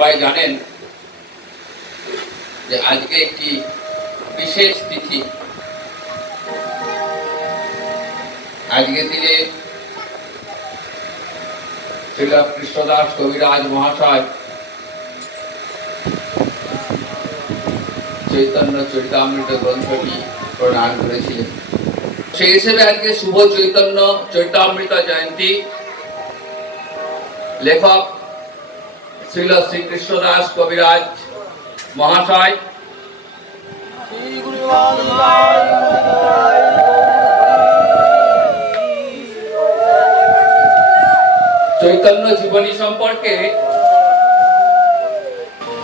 সবাই জানেন যে আজকে একটি বিশেষ তিথি। আজকে দিনে শ্রীল কৃষ্ণদাস কবিরাজ মহাশয় চৈতন্য চরিতামৃত গ্রন্থটি প্রণয়ন করেছিলেন। সেই হিসেবে আজকে শুভ চৈতন্য চরিতামৃত জয়ন্তী। লেখক শ্রীল শ্রীকৃষ্ণদাস কবিরাজ মহাশয় চৈতন্য জীবনী সম্পর্কে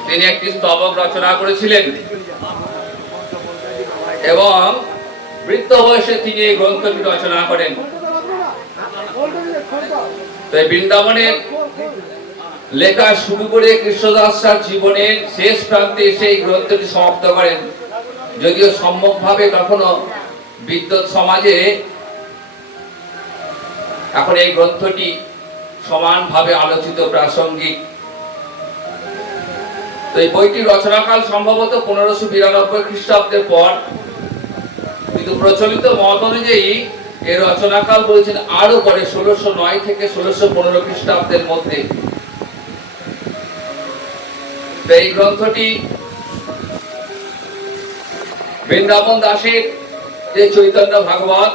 তিনি একটি স্তবক রচনা করেছিলেন এবং বৃদ্ধ বয়সে তিনি এই গ্রন্থটি রচনা করেন। বৃন্দাবনের লেখা শুরু করে কৃষ্ণদাস জীবনের শেষ প্রান্তে এসে এই গ্রন্থটি সমাপ্ত করেন। যদিও সম্যকভাবে কখনো বিদ্যুৎ সমাজে এখন এই গ্রন্থটি সমানভাবে আলোচিত প্রাসঙ্গিক। তো এই বইটি রচনাকাল সম্ভবত 1592 খ্রিস্টাব্দের পর, কিন্তু প্রচলিত মত অনুযায়ী এর রচনাকাল বলেছেন আরো পরে 1609 থেকে 1615 খ্রিস্টাব্দের মধ্যে। এই গ্রন্থটি বৃন্দাবন দাসের যে চৈতন্য ভাগবত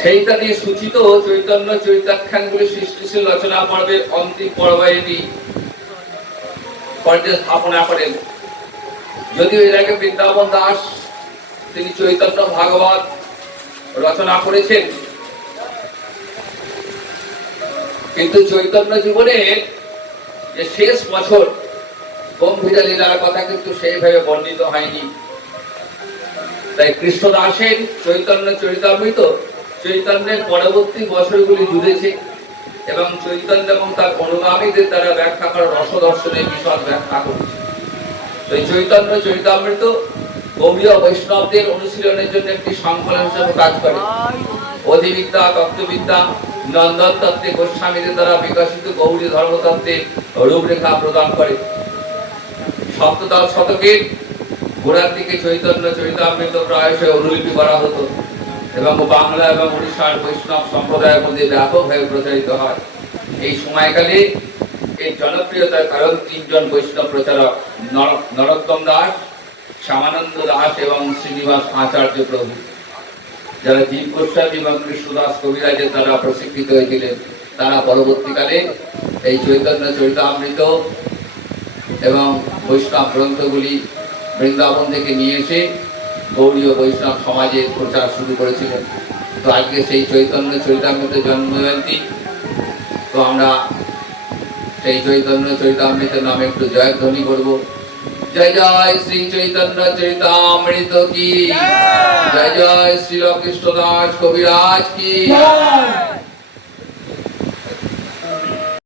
সেইটা দিয়ে সূচিত চৈতন্য চরিতাখ্যানগুলি সৃষ্টিশীল রচনা পর্বের অন্তিম পর্যায়ে স্থাপনা করেন। যদিও এর আগে বৃন্দাবন দাস তিনি চৈতন্য ভাগবত রচনা করেছেন, কিন্তু চৈতন্য জীবনের যে শেষ বছর গম্ভীরা লীলার কথা কিন্তু সেইভাবে বর্ণিত হয়নি। তাই কৃষ্ণদাসের চৈতন্য চরিতামৃত চৈতন্যের পরবর্তী বছরগুলি জুড়েছে এবং চৈতন্য এবং তার অনুগামীদের দ্বারা ব্যাখ্যা করা রসদর্শনের বিশদ ব্যাখ্যা করেছে। এই চৈতন্য চরিতামৃত গৌড়ীয় বৈষ্ণবদের অনুশীলনের জন্য একটি সংকলন হিসেবে কাজ করে। অধিবিদ্যা, তত্ত্ববিদ্যা, নন্দন তত্ত্বে গোস্বামীদের দ্বারা বিকশিত গৌড়ী ধর্মতত্ত্বের রূপরেখা প্রদান করে। সপ্তদশ শতকের গোড়ার দিকে চৈতন্য চরিতামৃত প্রায়শই অনুলিপি করা হতো এবং বাংলা এবং উড়িষ্যার বৈষ্ণব সম্প্রদায়ের মধ্যে ব্যাপকভাবে প্রচারিত হয়। এই সময়কালে এর জনপ্রিয়তার কারণ তিনজন বৈষ্ণব প্রচারক নরোত্তম দাস, শ্যামানন্দ দাস এবং শ্রীনিবাস আচার্য প্রভু, যারা জীব গোস্বামী এবং কৃষ্ণদাস কবিরাজের দ্বারা প্রশিক্ষিত হয়েছিলেন। তারা পরবর্তীকালে এই চৈতন্য চরিতামৃত এবং বৈষ্ণব গ্রন্থগুলি বৃন্দাবন থেকে নিয়ে এসে গৌড়ীয় বৈষ্ণব সমাজে প্রচার শুরু করেছিলেন। তো আজকে সেই চৈতন্য চরিতামৃত জন্মজয়ন্তী। তো আমরা সেই চৈতন্য চরিতামৃতের নামে একটু জয়ধ্বনি করব। জয় জয় শ্রী চৈতন্য চরিতামৃত কি, জয় জয় শ্রীল কৃষ্ণদাস কবিরাজ কি।